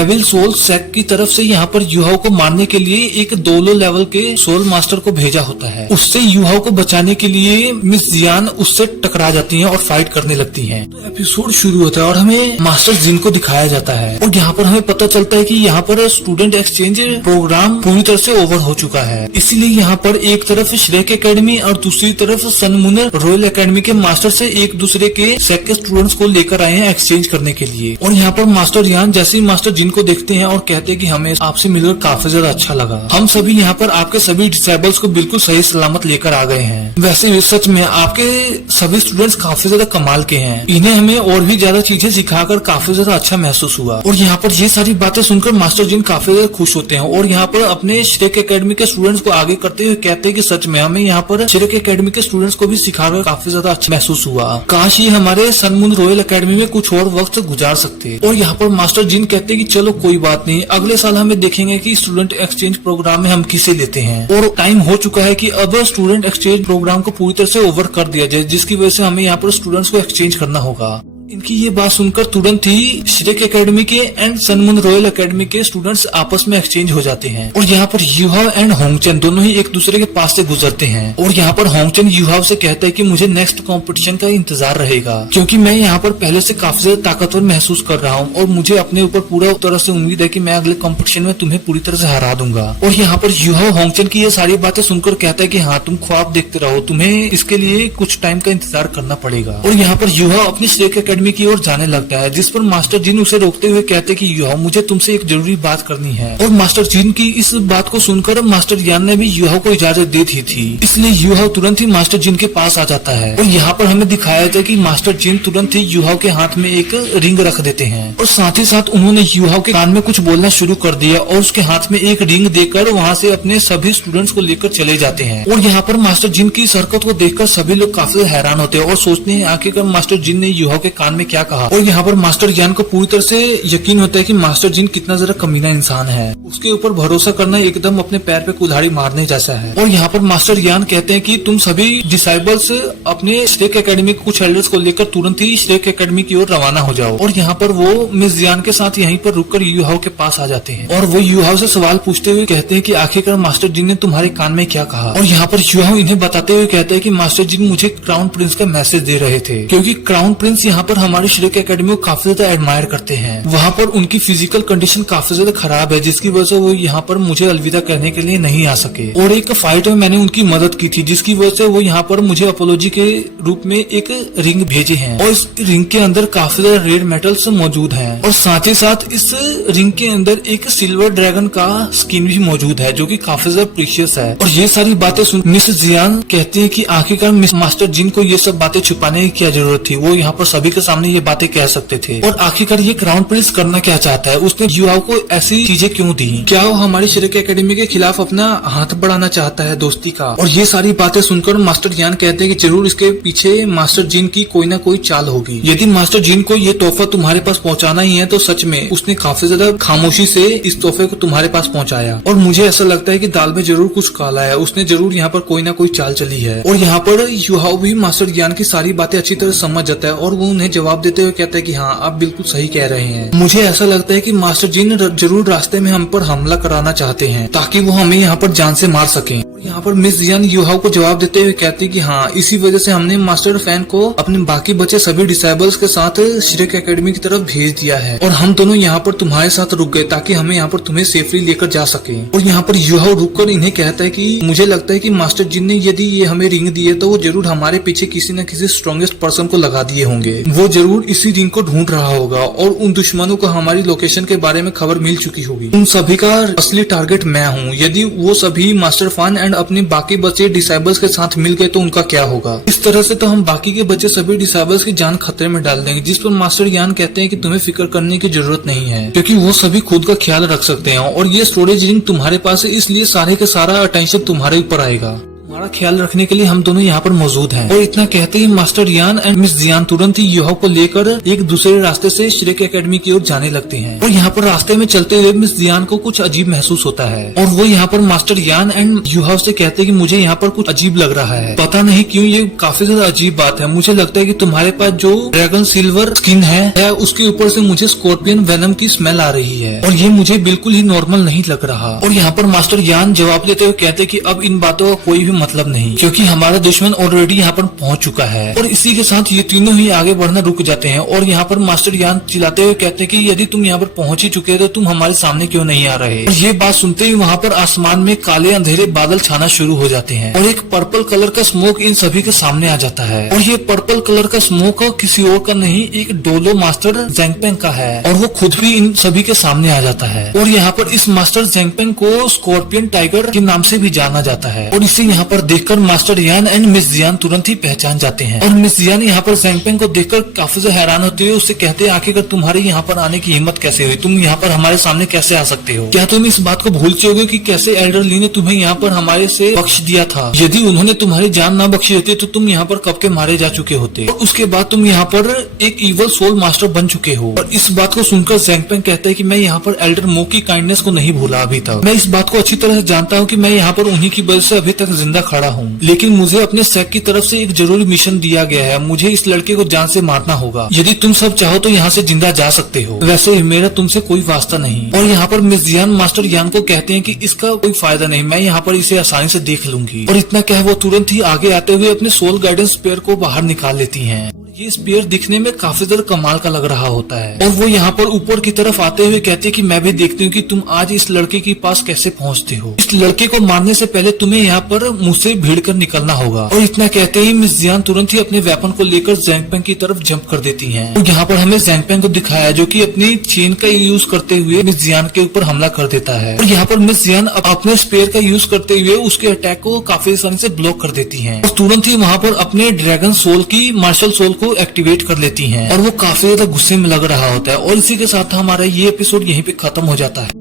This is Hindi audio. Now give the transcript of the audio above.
डेविल सोल सेक की तरफ से यहाँ पर युहाओ को मारने के लिए एक दोलो लेवल के सोल मास्टर को भेजा होता है। उससे युहाओ को बचाने के लिए मिस जियान उससे टकरा जाती हैं और फाइट करने लगती हैं। तो एपिसोड शुरू होता है और हमें मास्टर जिन को दिखाया जाता है और यहाँ पर हमें पता चलता है कि यहाँ पर स्टूडेंट एक्सचेंज प्रोग्राम पूरी तरह से ओवर हो चुका है। इसीलिए यहाँ पर एक तरफ श्रेक एकेडमी और दूसरी तरफ सन मून रॉयल एकेडमी के मास्टर से एक दूसरे के सेक के स्टूडेंट्स को लेकर आए हैं एक्सचेंज करने के लिए। और यहाँ पर मास्टर यान जैसे ही मास्टर जिन को देखते हैं और कहते हैं कि हमें आपसे मिलकर काफी ज्यादा अच्छा लगा, हम सभी यहाँ पर आपके सभी डिसेबल्स को बिल्कुल सही सलामत लेकर आ गए हैं। वैसे भी सच में आपके सभी स्टूडेंट्स काफी ज्यादा कमाल के हैं, इन्हें हमें और भी ज्यादा चीजें सिखाकर काफी ज्यादा अच्छा महसूस हुआ। और यहाँ पर ये सारी बातें सुनकर मास्टर जिन काफी ज्यादा खुश होते हैं और यहाँ पर अपने श्रेक एकेडमी के स्टूडेंट्स को आगे करते हुए कहते हैं कि सच में हमें यहाँ पर श्रेक एकेडमी के स्टूडेंट्स को भी सिखाकर काफी ज्यादा अच्छा महसूस हुआ। काश ये हमारे सन मून रॉयल एकेडमी में कुछ और वक्त गुजार सकते। और यहाँ पर मास्टर जिन कहते हैं कि चलो कोई बात नहीं, अगले साल हमें देखेंगे कि स्टूडेंट एक्सचेंज प्रोग्राम में हम किसे लेते हैं। और टाइम हो चुका है कि अब स्टूडेंट एक्सचेंज प्रोग्राम को पूरी तरह से ओवर कर दिया जाए, जिसकी वजह से हमें यहाँ पर स्टूडेंट्स को एक्सचेंज करना होगा। इनकी ये बात सुनकर तुरंत ही श्रेक एकेडमी के and Sun Moon Royal Academy के स्टूडेंट्स आपस में एक्सचेंज हो जाते हैं। और यहाँ पर युहाओ एंड होंगचन दोनों ही एक दूसरे के पास से गुजरते हैं। और यहाँ पर होंगचन युहाओ से कहता है कि मुझे नेक्स्ट कंपटीशन का इंतजार रहेगा, क्योंकि मैं यहाँ पर पहले से काफी ज्यादा ताकतवर महसूस कर रहा हूँ और मुझे अपने ऊपर पूरा तरह से उम्मीद है कि मैं अगले कंपटीशन में तुम्हें पूरी तरह से हरा दूंगा। और यहाँ पर युहाओ होंगचन की ये सारी बातें सुनकर कहता है कि हाँ, तुम ख्वाब देखते रहो, तुम्हें इसके लिए कुछ टाइम का इंतजार करना पड़ेगा। और यहाँ पर युहाओ अपनी श्रेक एकेडमी की ओर जाने लगता है, जिस पर मास्टर जिन उसे रोकते हुए कहते कि युहाओ, मुझे तुमसे एक जरूरी बात करनी है। और मास्टर जिन की इस बात को सुनकर मास्टर यान ने भी युहाओ को इजाजत दी थी, इसलिए युहाओ तुरंत ही मास्टर जिन के पास आ जाता है। और यहाँ पर हमें दिखाया जाता है कि मास्टर जिन तुरंत ही युहाओ के हाथ में एक रिंग रख देते हैं और साथ ही साथ उन्होंने युहाओ के कान में कुछ बोलना शुरू कर दिया और उसके हाथ में एक रिंग देकर वहाँ से अपने सभी स्टूडेंट्स को लेकर चले जाते हैं। और यहाँ पर मास्टर जिन की इस हरकत को देखकर सभी लोग काफी हैरान होते हैं और सोचते हैं आखिरकार मास्टर जिन ने युहाओ के कान में क्या कहा। और यहाँ पर मास्टर ज्ञान को पूरी तरह से यकीन होता है कि मास्टर जिन कितना जरा कमीना इंसान है, उसके ऊपर भरोसा करना एकदम अपने पैर पे कुल्हाड़ी मारने जैसा है। और यहाँ पर मास्टर ज्ञान कहते हैं कि तुम सभी डिसाइबल्स अपने श्रेक एकेडमी के कुछ एल्डर्स को लेकर तुरंत ही श्रेक एकेडमी की ओर रवाना हो जाओ। और यहाँ पर वो मिस जियान के साथ यहीं पर रुककर युहाओ के पास आ जाते हैं और वो युहाओ से सवाल पूछते हुए कहते हैं कि आखिरकार मास्टर जिन ने तुम्हारे कान में क्या कहा। और यहाँ पर युहाओ इन्हें बताते हुए कहते हैं कि मास्टर जिन मुझे क्राउन प्रिंस का मैसेज दे रहे थे, क्योंकि क्राउन प्रिंस यहाँ पर हमारी श्रेक एकेडमी को काफी ज्यादा एडमायर करते हैं। वहाँ पर उनकी फिजिकल कंडीशन काफी ज्यादा खराब है, जिसकी वजह से वो यहाँ पर मुझे अलविदा कहने के लिए नहीं आ सके। और एक फाइट में मैंने उनकी मदद की थी, जिसकी वजह से वो यहाँ पर मुझे अपोलॉजी के रूप में एक रिंग भेजे हैं। और इस रिंग के अंदर काफी ज्यादा रेयर मेटल्स मौजूद हैं और साथ ही साथ इस रिंग के अंदर एक सिल्वर ड्रैगन का स्किन भी मौजूद है, जो कि काफी ज्यादा प्रीशियस है। और ये सारी बातें सुन मिस जियान कहती है कि आखिरकार मिस मास्टर जिन को ये सब बातें छुपाने की क्या जरूरत थी, वो यहाँ पर सभी के सामने ये बातें कह सकते थे। और आखिरकार ये क्राउन प्रिंस करना क्या चाहता है, उसने युवाओं को ऐसी चीजें क्यों दी, क्या वो हमारी श्रेक एकेडमी के खिलाफ अपना हाथ बढ़ाना चाहता है दोस्ती का। और ये सारी बातें सुनकर मास्टर ज्ञान कहते हैं कि जरूर इसके पीछे मास्टर जिन की कोई ना कोई चाल होगी। यदि मास्टर जिन को ये तोहफा तुम्हारे पास पहुंचाना ही है तो सच में उसने काफी ज्यादा खामोशी से इस तोहफे को तुम्हारे पास पहुंचाया। और मुझे ऐसा लगता है कि दाल में जरूर कुछ काला है, उसने जरूर यहाँ पर कोई ना कोई चाल चली है। और यहाँ पर युवाओं भी मास्टर ज्ञान की सारी बातें अच्छी तरह समझ जाता है और वो उन्हें जवाब देते हुए कहता है कि हाँ, आप बिल्कुल सही कह रहे हैं। मुझे ऐसा लगता है कि मास्टर जिन जरूर रास्ते में हम पर हमला कराना चाहते हैं ताकि वो हमें यहाँ पर जान से मार सकें। यहाँ पर मिस जियान युहाओ को जवाब देते हुए कहती है कि हाँ, इसी वजह से हमने मास्टर फैन को अपने बाकी बचे सभी डिसेबल्स के साथ श्रेक एकेडमी की तरफ भेज दिया है और हम दोनों यहाँ पर तुम्हारे साथ रुक गए ताकि हमें यहाँ पर तुम्हें सेफली लेकर जा सके। और यहाँ पर युहाओ रुककर इन्हें कहता है कि मुझे लगता है कि मास्टर जिन ने यदि ये हमें रिंग दी है तो वो जरूर हमारे पीछे किसी न किसी स्ट्रॉन्गेस्ट पर्सन को लगा दिए होंगे। वो जरूर इसी रिंग को ढूंढ रहा होगा और उन दुश्मनों को हमारी लोकेशन के बारे में खबर मिल चुकी होगी। उन सभी का असली टारगेट मैं हूँ। यदि वो सभी मास्टर फैन एंड अपने बाकी बचे डिसेबल्स के साथ मिल गए तो उनका क्या होगा। इस तरह से तो हम बाकी के बचे सभी डिसेबल्स की जान खतरे में डाल देंगे। जिस पर मास्टर ज्ञान कहते हैं कि तुम्हें फिक्र करने की जरूरत नहीं है क्योंकि वो सभी खुद का ख्याल रख सकते हैं और ये स्टोरेज रिंग तुम्हारे पास है, इसलिए सारे का सारा अटेंशन तुम्हारे ऊपर आएगा। हमारा ख्याल रखने के लिए हम दोनों यहाँ पर मौजूद हैं। और इतना कहते ही मास्टर यान एंड मिस जियान तुरंत ही युहाओ को लेकर एक दूसरे रास्ते से श्रेक एकेडमी की ओर जाने लगते हैं। और यहाँ पर रास्ते में चलते हुए मिस जियान को कुछ अजीब महसूस होता है और वो यहाँ पर मास्टर यान एंड युहाओ से कहते हैं कि मुझे यहाँ पर कुछ अजीब लग रहा है, पता नहीं क्यों ये काफी ज्यादा अजीब बात है। मुझे लगता है कि तुम्हारे पास जो ड्रैगन सिल्वर स्किन है उसके ऊपर से मुझे स्कॉर्पियन वेनम की स्मेल आ रही है और ये मुझे बिल्कुल ही नॉर्मल नहीं लग रहा। और यहाँ पर मास्टर यान जवाब देते हुए कहते कि अब इन बातों का कोई भी मतलब नहीं, क्योंकि हमारा दुश्मन ऑलरेडी यहाँ पर पहुंच चुका है। और इसी के साथ ये तीनों ही आगे बढ़ना रुक जाते हैं और यहाँ पर मास्टर यान चिल्लाते हुए कहते कि यदि तुम यहाँ पर पहुंच ही चुके हो तो तुम हमारे सामने क्यों नहीं आ रहे। और ये बात सुनते ही वहाँ पर आसमान में काले अंधेरे बादल छाना शुरू हो जाते हैं और एक पर्पल कलर का स्मोक इन सभी के सामने आ जाता है। और ये पर्पल कलर का स्मोक किसी और का नहीं, एक डोलो मास्टर ज़ेंगपेंग का है और वो खुद भी इन सभी के सामने आ जाता है। और यहाँ पर इस मास्टर ज़ेंगपेंग को स्कॉर्पियन टाइगर के नाम से भी जाना जाता है। और इसे यहाँ पर देखकर मास्टर यान एंड मिस जियान तुरंत ही पहचान जाते हैं। और मिस जियान यहाँ पर ज़ेंगपेंग को देखकर काफी ज्यादा हैरान होते हुए उससे कहते हैं आखिरकार तुम्हारे यहाँ पर आने की हिम्मत कैसे हुई, तुम यहाँ पर हमारे सामने कैसे आ सकते हो। क्या तुम इस बात को भूल चुके हो कि कैसे एल्डर ली ने तुम्हें यहाँ पर हमारे से बख्श दिया था। यदि उन्होंने तुम्हारी जान ना बख्शी होती तो तुम यहाँ पर कब के मारे जा चुके होते और उसके बाद तुम यहाँ पर एक इवल सोल मास्टर बन चुके हो। और इस बात को सुनकर ज़ेंगपेंग कहता है कि मैं यहाँ पर एल्डर मो की काइंडनेस को नहीं भूला अभी तक। मैं इस बात को अच्छी तरह से जानता हूँ कि मैं यहाँ पर उन्हीं की वजह से अभी तक जिंदा खड़ा हूँ, लेकिन मुझे अपने सेक की तरफ से एक जरूरी मिशन दिया गया है। मुझे इस लड़के को जान से मारना होगा। यदि तुम सब चाहो तो यहाँ से जिंदा जा सकते हो, वैसे मेरा तुमसे कोई वास्ता नहीं। और यहाँ पर मिस जियान मास्टर यान को कहते हैं कि इसका कोई फायदा नहीं, मैं यहाँ पर इसे आसानी से देख लूंगी। और इतना कह वो तुरंत ही आगे आते हुए अपने सोल गाइडेंस स्पेयर को बाहर निकाल लेती हैं। ये स्पेयर दिखने में काफी ज्यादा कमाल का लग रहा होता है और वो यहाँ पर ऊपर की तरफ आते हुए कहते हैं कि मैं भी देखती हूँ कि तुम आज इस लड़के के पास कैसे पहुँचते हो। इस लड़के को मारने से पहले तुम्हें यहाँ पर मुझसे भीड़ कर निकलना होगा। और इतना कहते ही मिस जियान तुरंत ही अपने वेपन को लेकर ज़ेंगपेंग की तरफ जंप कर देती हैं। और यहाँ पर हमें ज़ेंगपेंग को दिखाया जो कि अपनी चेन का यूज करते हुए मिस जियान के ऊपर हमला कर देता है। और यहाँ पर मिस जियान अपने स्पेयर का यूज करते हुए उसके अटैक को काफी आसानी से ब्लॉक कर देती है और तुरंत ही वहाँ पर अपने ड्रैगन सोल की मार्शल सोल को एक्टिवेट कर लेती हैं। और वो काफी ज्यादा गुस्से में लग रहा होता है। और इसी के साथ हमारा ये एपिसोड यहीं पे खत्म हो जाता है।